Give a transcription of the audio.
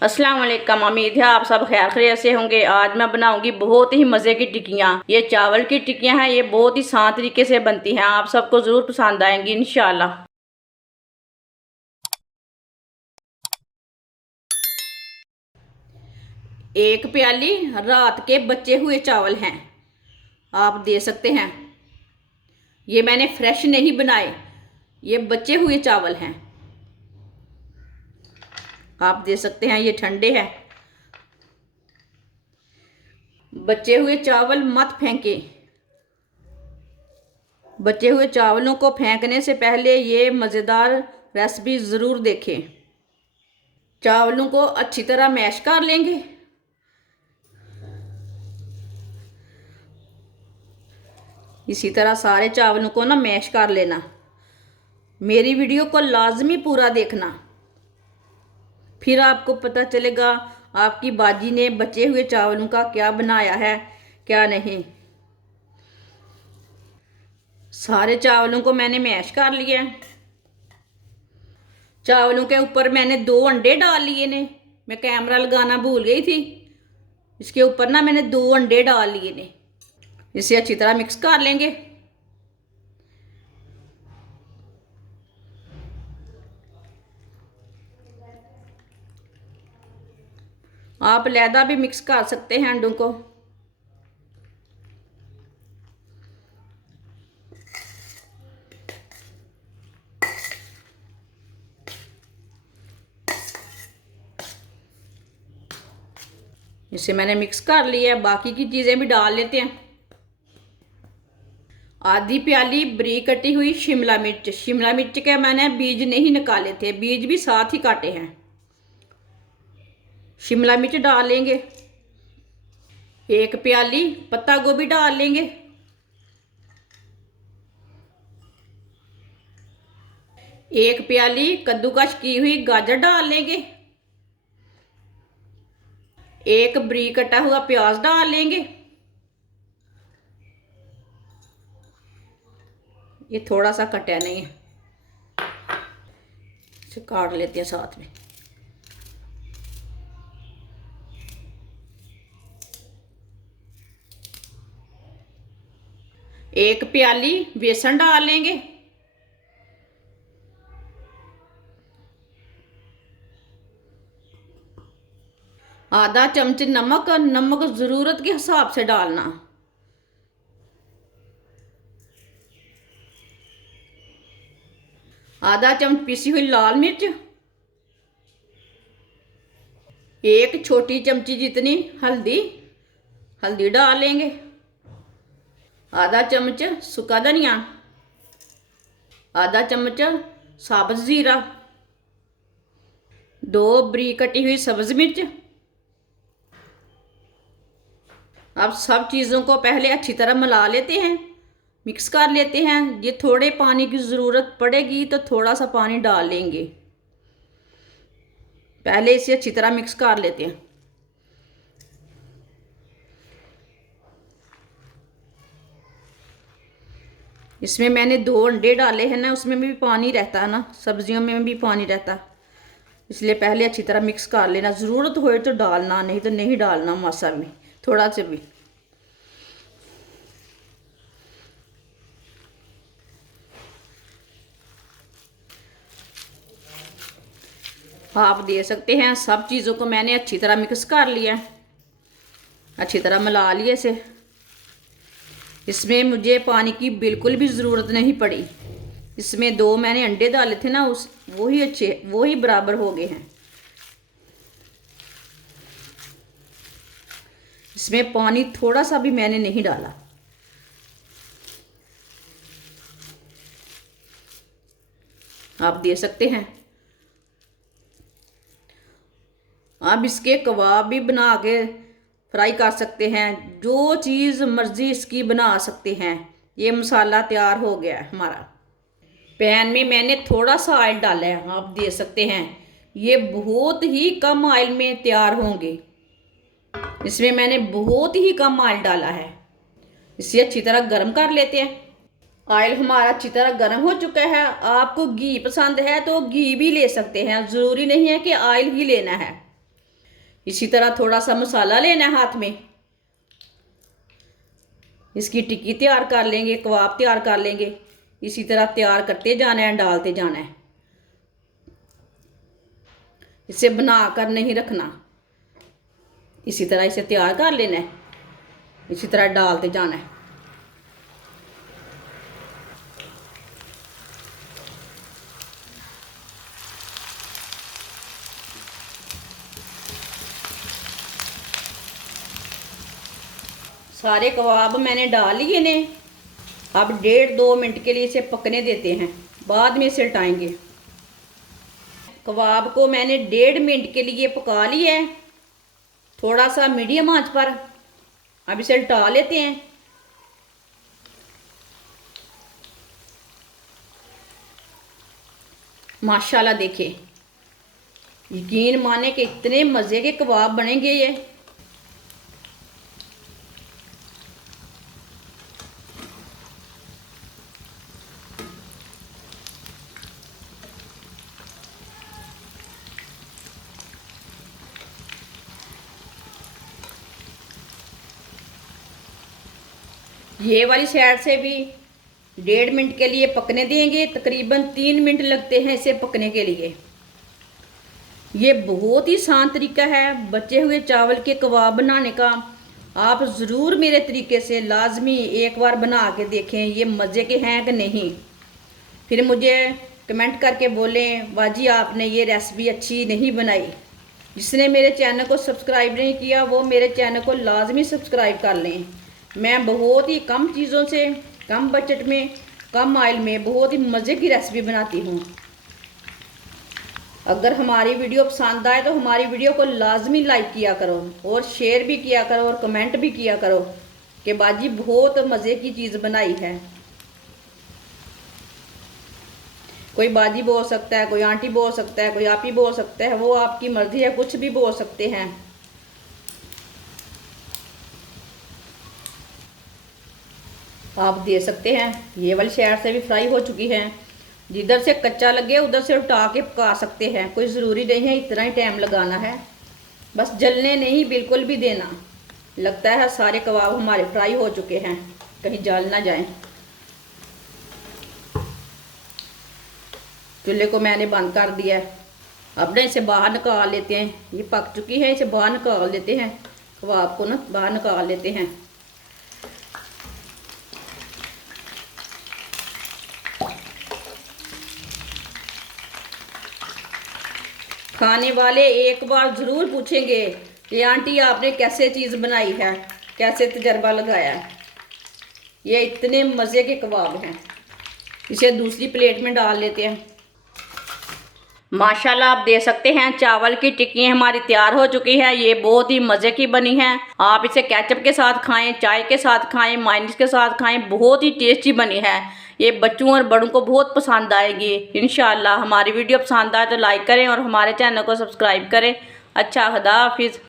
अस्सलाम वालेकुम। उम्मीद है आप सब खैर खैरियत से होंगे। आज मैं बनाऊंगी बहुत ही मज़े की टिक्कियाँ। ये चावल की टिक्कियाँ हैं। ये बहुत ही आसान तरीके से बनती हैं। आप सबको ज़रूर पसंद आएंगी इंशाल्लाह। एक प्याली रात के बचे हुए चावल हैं, आप दे सकते हैं। ये मैंने फ्रेश नहीं बनाए, ये बचे हुए चावल हैं, आप दे सकते हैं। ये ठंडे हैं। बचे हुए चावल मत फेंकें। बचे हुए चावलों को फेंकने से पहले ये मज़ेदार रेसिपी ज़रूर देखें। चावलों को अच्छी तरह मैश कर लेंगे। इसी तरह सारे चावलों को ना मैश कर लेना। मेरी वीडियो को लाजमी पूरा देखना, फिर आपको पता चलेगा आपकी बाजी ने बचे हुए चावलों का क्या बनाया है क्या नहीं। सारे चावलों को मैंने मैश कर लिया है। चावलों के ऊपर मैंने 2 अंडे डाल लिए ने। मैं कैमरा लगाना भूल गई थी। इसके ऊपर ना मैंने 2 अंडे डाल लिए ने। इसे अच्छी तरह मिक्स कर लेंगे। आप लैदा भी मिक्स कर सकते हैं अंडों को। इसे मैंने मिक्स कर लिया है। बाकी की चीज़ें भी डाल लेते हैं। आधी प्याली बरीक कटी हुई शिमला मिर्च। शिमला मिर्च के मैंने बीज नहीं निकाले थे, बीज भी साथ ही काटे हैं। शिमला मिर्च डाल लेंगे। एक प्याली पत्ता गोभी डाल लेंगे। एक प्याली कद्दूकस की हुई गाजर डाल लेंगे। एक बरीक कटा हुआ प्याज डाल लेंगे। ये थोड़ा सा कटा नहीं है, इसे काट लेते हैं साथ में। एक प्याली बेसन डाल लेंगे। आधा चम्मच नमक। नमक ज़रूरत के हिसाब से डालना। आधा चम्मच पिसी हुई लाल मिर्च। एक छोटी चमची जितनी हल्दी, हल्दी डाल लेंगे। आधा चम्मच सूखा धनिया। आधा चम्मच साबुत ज़ीरा। 2 बरीक कटी हुई सब्ज़ मिर्च। अब सब चीज़ों को पहले अच्छी तरह मिला लेते हैं, मिक्स कर लेते हैं। ये थोड़े पानी की ज़रूरत पड़ेगी तो थोड़ा सा पानी डाल लेंगे। पहले इसे अच्छी तरह मिक्स कर लेते हैं। इसमें मैंने 2 अंडे डाले हैं ना, उसमें भी पानी रहता है ना, सब्जियों में भी पानी रहता है, इसलिए पहले अच्छी तरह मिक्स कर लेना। ज़रूरत हो तो डालना, नहीं तो नहीं डालना मासा भी, थोड़ा से भी। आप दे सकते हैं। सब चीज़ों को मैंने अच्छी तरह मिक्स कर लिया, अच्छी तरह मिला लिया इसे। इसमें मुझे पानी की बिल्कुल भी ज़रूरत नहीं पड़ी। इसमें 2 मैंने अंडे डाले थे ना, उस वो ही बराबर हो गए हैं। इसमें पानी थोड़ा सा भी मैंने नहीं डाला। आप दे सकते हैं। आप इसके कबाब भी बना के फ्राई कर सकते हैं। जो चीज़ मर्ज़ी इसकी बना सकते हैं। ये मसाला तैयार हो गया है हमारा। पैन में मैंने थोड़ा सा ऑयल डाला है, आप दे सकते हैं। ये बहुत ही कम ऑयल में तैयार होंगे। इसमें मैंने बहुत ही कम ऑयल डाला है। इसे अच्छी तरह गर्म कर लेते हैं। ऑयल हमारा अच्छी तरह गर्म हो चुका है। आपको घी पसंद है तो घी भी ले सकते हैं, ज़रूरी नहीं है कि ऑयल ही लेना है। इसी तरह थोड़ा सा मसाला लेना है हाथ में, इसकी टिक्की तैयार कर लेंगे, कबाब तैयार कर लेंगे। इसी तरह तैयार करते जाना है, डालते जाना है, इसे बना कर नहीं रखना। इसी तरह इसे तैयार कर लेना है, इसी तरह डालते जाना है। सारे कबाब मैंने डाल लिए ने। अब 1.5-2 मिनट के लिए इसे पकने देते हैं, बाद में इसे हटाएंगे। कबाब को मैंने 1.5 मिनट के लिए पका लिया है, थोड़ा सा मीडियम आंच पर। अब इसे हटा लेते हैं। माशाल्लाह देखिए, यकीन माने कि इतने मज़े के कबाब बनेंगे ये वाली साइड से भी 1.5 मिनट के लिए पकने देंगे। तकरीबन 3 मिनट लगते हैं इसे पकने के लिए। ये बहुत ही आसान तरीका है बचे हुए चावल के कबाब बनाने का। आप ज़रूर मेरे तरीके से लाजमी एक बार बना के देखें, ये मज़े के हैं कि नहीं। फिर मुझे कमेंट करके बोलें बाजी आपने ये रेसिपी अच्छी नहीं बनाई। जिसने मेरे चैनल को सब्सक्राइब नहीं किया वो मेरे चैनल को लाजमी सब्सक्राइब कर लें। मैं बहुत ही कम चीज़ों से, कम बजट में, कम ऑयल में बहुत ही मज़े की रेसिपी बनाती हूँ। अगर हमारी वीडियो पसंद आए तो हमारी वीडियो को लाजमी लाइक किया करो और शेयर भी किया करो और कमेंट भी किया करो कि बाजी बहुत मज़े की चीज़ बनाई है। कोई बाजी बोल सकता है, कोई आंटी बोल सकता है, कोई आप ही बोल सकता है, वो आपकी मर्ज़ी है, कुछ भी बोल सकते हैं। आप दे सकते हैं। ये वाली साइड से भी फ्राई हो चुकी है। जिधर से कच्चा लगे उधर से उठा के पका सकते हैं, कोई ज़रूरी नहीं है इतना ही टाइम लगाना है। बस जलने नहीं बिल्कुल भी देना। लगता है सारे कबाब हमारे फ्राई हो चुके हैं, कहीं जल ना जाए। चूल्हे को मैंने बंद कर दिया है। अब ना इसे बाहर निकाल लेते हैं। ये पक चुकी है, इसे बाहर निकाल लेते हैं। कबाब को ना बाहर निकाल लेते हैं। खाने वाले एक बार ज़रूर पूछेंगे कि आंटी आपने कैसे चीज़ बनाई है, कैसे तजर्बा लगाया है। ये इतने मज़े के कबाब हैं। इसे दूसरी प्लेट में डाल लेते हैं। माशाल्लाह आप देख सकते हैं चावल की टिक्की हमारी तैयार हो चुकी है। ये बहुत ही मज़े की बनी है। आप इसे केचप के साथ खाएं, चाय के साथ खाएं, मायोनीज के साथ खाएं, बहुत ही टेस्टी बनी है। ये बच्चों और बड़ों को बहुत पसंद आएगी इंशाल्लाह। हमारी वीडियो पसंद आए तो लाइक करें और हमारे चैनल को सब्सक्राइब करें। अच्छा, खुदा हाफिज़।